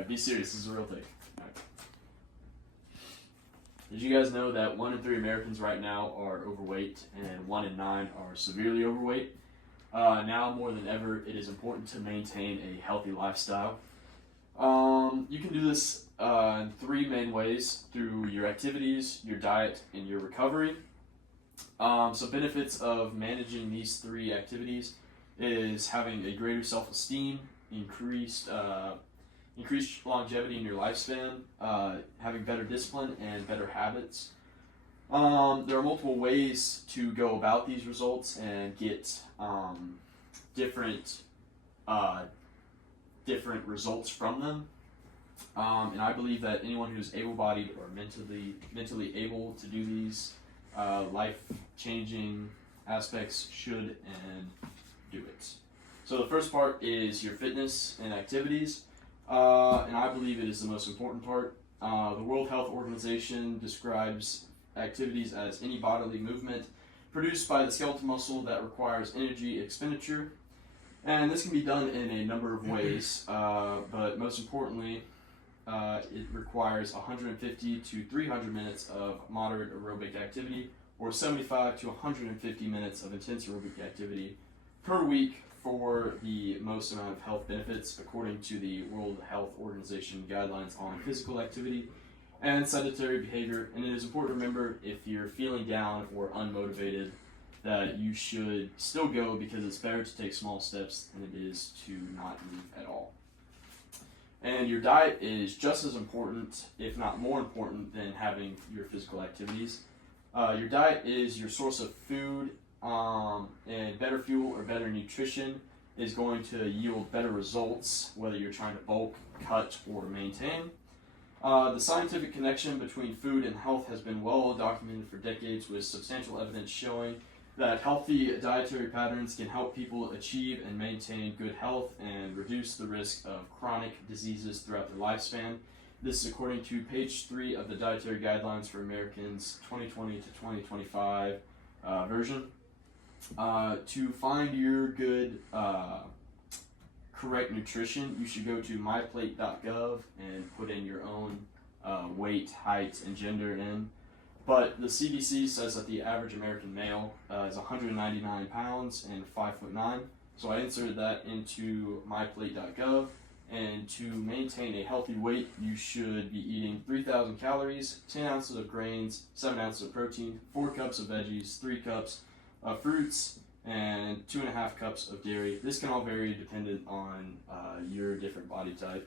Alright, be serious, this is a real thing. Right. Did you guys know that 1 in 3 Americans right now are overweight and 1 in 9 are severely overweight? Now more than ever, it is important to maintain a healthy lifestyle. You can do this in 3 main ways: through your activities, your diet, and your recovery. Some benefits of managing these 3 activities is having a greater self-esteem, increased longevity in your lifespan, having better discipline and better habits. There are multiple ways to go about these results and get different results from them. And I believe that anyone who's able-bodied or mentally able to do these life-changing aspects should and do it. So the first part is your fitness and activities, and I believe it is the most important part. The World Health Organization describes activities as any bodily movement produced by the skeletal muscle that requires energy expenditure, and this can be done in a number of ways, but most importantly, it requires 150 to 300 minutes of moderate aerobic activity or 75 to 150 minutes of intense aerobic activity per week for the most amount of health benefits, according to the World Health Organization guidelines on physical activity and sedentary behavior. And it is important to remember, if you're feeling down or unmotivated, that you should still go, because it's better to take small steps than it is to not move at all. And your diet is just as important, if not more important, than having your physical activities. Your diet is your source of food, and better fuel or better nutrition is going to yield better results, whether you're trying to bulk, cut, or maintain. The scientific connection between food and health has been well documented for decades, with substantial evidence showing that healthy dietary patterns can help people achieve and maintain good health and reduce the risk of chronic diseases throughout their lifespan. This is according to page 3 of the Dietary Guidelines for Americans 2020 to 2025 version. To find your good, correct nutrition, you should go to myplate.gov and put in your own weight, height, and gender in. But the CDC says that the average American male is 199 pounds and 5'9". So I inserted that into myplate.gov. And to maintain a healthy weight, you should be eating 3,000 calories, 10 ounces of grains, 7 ounces of protein, 4 cups of veggies, 3 cups of fruits, and 2.5 cups of dairy. This can all vary dependent on your different body type.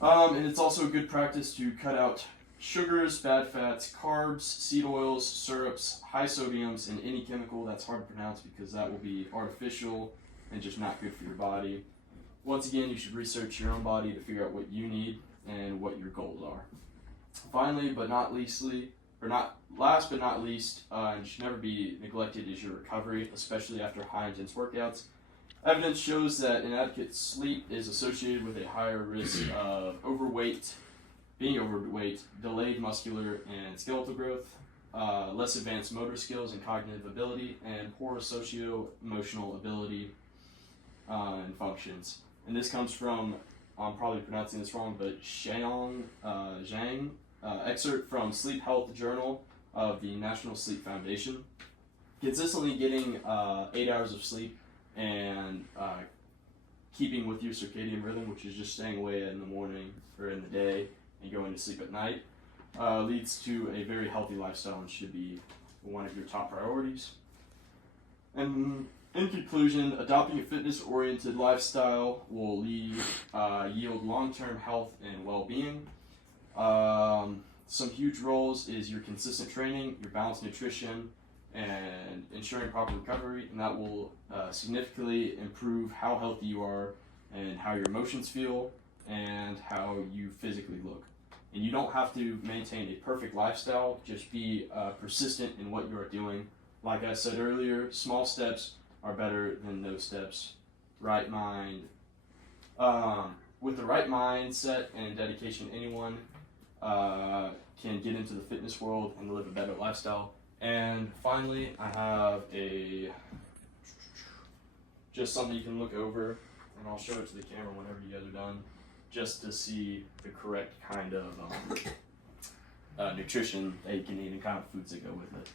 And it's also a good practice to cut out sugars, bad fats, carbs, seed oils, syrups, high sodiums, and any chemical that's hard to pronounce, because that will be artificial and just not good for your body. Once again, you should research your own body to figure out what you need and what your goals are. Finally, last but not least, and should never be neglected, is your recovery, especially after high intense workouts. Evidence shows that inadequate sleep is associated with a higher risk of being overweight, delayed muscular and skeletal growth, less advanced motor skills and cognitive ability, and poor socio-emotional ability and functions. And this comes from, I'm probably pronouncing this wrong, but Zhang, excerpt from Sleep Health Journal of the National Sleep Foundation. Consistently getting 8 hours of sleep and keeping with your circadian rhythm, which is just staying away in the morning or in the day and going to sleep at night, leads to a very healthy lifestyle and should be one of your top priorities. And in conclusion, adopting a fitness-oriented lifestyle will yield long-term health and well-being. Some huge roles is your consistent training, your balanced nutrition, and ensuring proper recovery, and that will significantly improve how healthy you are and how your emotions feel and how you physically look. And you don't have to maintain a perfect lifestyle, just be persistent in what you are doing. Like I said earlier, small steps are better than no steps. Right mind. With the right mindset and dedication, anyone can get into the fitness world and live a better lifestyle. And finally, I have just something you can look over, and I'll show it to the camera whenever you guys are done. just to see the correct kind of nutrition that you can eat and kind of foods that go with it.